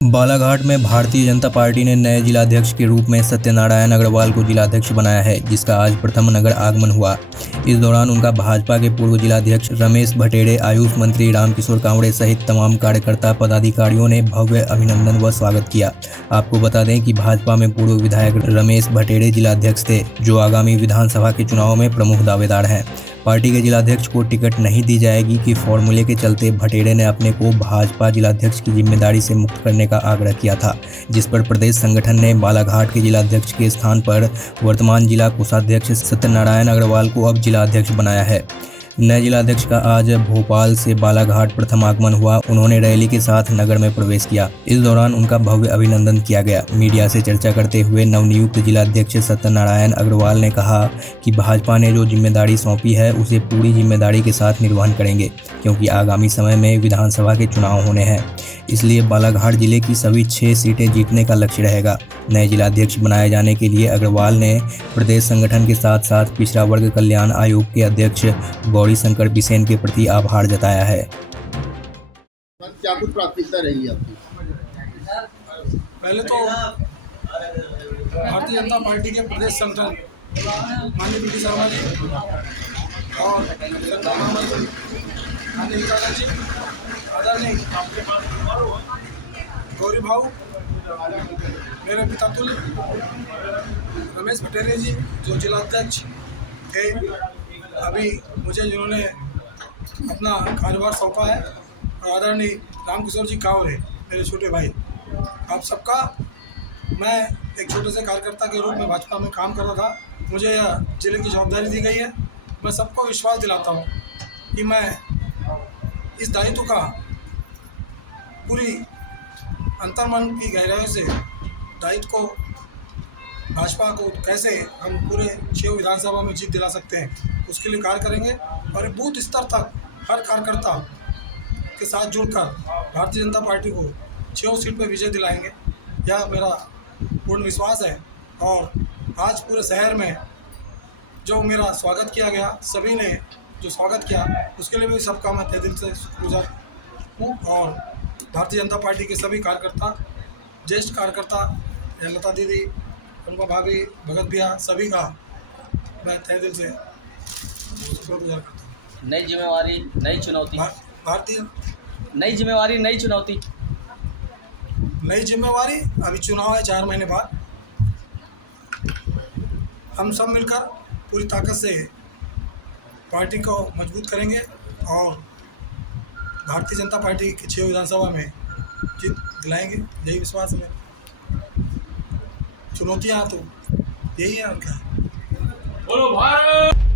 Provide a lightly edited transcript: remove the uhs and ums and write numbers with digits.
बालाघाट में भारतीय जनता पार्टी ने नए जिलाध्यक्ष के रूप में सत्यनारायण अग्रवाल को जिलाध्यक्ष बनाया है, जिसका आज प्रथम नगर आगमन हुआ। इस दौरान उनका भाजपा के पूर्व जिलाध्यक्ष रमेश भटेड़े, आयुष मंत्री रामकिशोर कांवड़े सहित तमाम कार्यकर्ता पदाधिकारियों ने भव्य अभिनंदन व स्वागत किया। आपको बता दें कि भाजपा में पूर्व विधायक रमेश भटेड़े जिलाध्यक्ष थे, जो आगामी विधानसभा के चुनाव में प्रमुख दावेदार हैं। पार्टी के जिलाध्यक्ष को टिकट नहीं दी जाएगी कि फॉर्मूले के चलते भटेड़े ने अपने को भाजपा जिलाध्यक्ष की जिम्मेदारी से मुक्त करने का आग्रह किया था, जिस पर प्रदेश संगठन ने बालाघाट के जिलाध्यक्ष के स्थान पर वर्तमान जिला कोषाध्यक्ष सत्यनारायण अग्रवाल को अब जिलाध्यक्ष बनाया है। नए जिलाध्यक्ष का आज भोपाल से बालाघाट प्रथम आगमन हुआ। उन्होंने रैली के साथ नगर में प्रवेश किया। इस दौरान उनका भव्य अभिनंदन किया गया। मीडिया से चर्चा करते हुए नवनियुक्त जिलाध्यक्ष सत्यनारायण अग्रवाल ने कहा कि भाजपा ने जो जिम्मेदारी सौंपी है उसे पूरी जिम्मेदारी के साथ निर्वहन करेंगे, क्योंकि आगामी समय में विधानसभा के चुनाव होने हैं। इसलिए बालाघाट जिले की सभी 6 सीटें जीतने का लक्ष्य रहेगा। नए जिलाध्यक्ष बनाए जाने के लिए अग्रवाल ने प्रदेश संगठन के साथ साथ पिछड़ा वर्ग कल्याण आयोग के अध्यक्ष गौरी शंकर बिसेन के प्रति आभार जताया है। क्या कुछ प्राथमिकता रहेगी आपकी? पहले तो भारतीय जनता पार्टी के प्रदेश संगठन माननीय पी शर्मा जी और महामंत्री माननीय जी, आदरणीय गौरी भाऊ, मेरे पिता तुल्य रमेश भटेड़े जी जो जिलाध्यक्ष थे, अभी मुझे जिन्होंने अपना कार्यभार सौंपा है, और आदरणीय रामकिशोर जी कांवरे मेरे छोटे भाई, आप सबका मैं एक छोटे से कार्यकर्ता के रूप में भाजपा में काम कर रहा था। मुझे जिले की जवाबदारी दी गई है। मैं सबको विश्वास दिलाता हूँ कि मैं इस दायित्व का पूरी अंतर्मन की गहराइयों से दायित्व को भाजपा को कैसे हम पूरे 6 विधानसभा में जीत दिला सकते हैं, उसके लिए कार्य करेंगे। और बूथ स्तर तक हर कार्यकर्ता के साथ जुड़कर भारतीय जनता पार्टी को 6 सीट पर विजय दिलाएंगे, यह मेरा पूर्ण विश्वास है। और आज पूरे शहर में जो मेरा स्वागत किया गया, सभी ने जो स्वागत किया, उसके लिए भी सबका मैं तहे दिल से शुक्रगुजार हूँ। और भारतीय जनता पार्टी के सभी कार्यकर्ता, ज्येष्ठ कार्यकर्ता, लता दीदी, उनका भाभी, भगत भैया, सभी का मैं तहे दिल से शुक्रगुजार करता हूँ। नई जिम्मेवारी, नई चुनौती। भारतीय नई जिम्मेवारी, नई चुनौती। नई जिम्मेवारी, अभी चुनाव है 4 महीने बाद। हम सब मिलकर पूरी ताकत से पार्टी को मजबूत करेंगे और भारतीय जनता पार्टी की 6 विधानसभा में जीत दिलाएंगे, यही विश्वास है मेरा। चुनौतियाँ तो यही है और क्या है। बोलो भारत।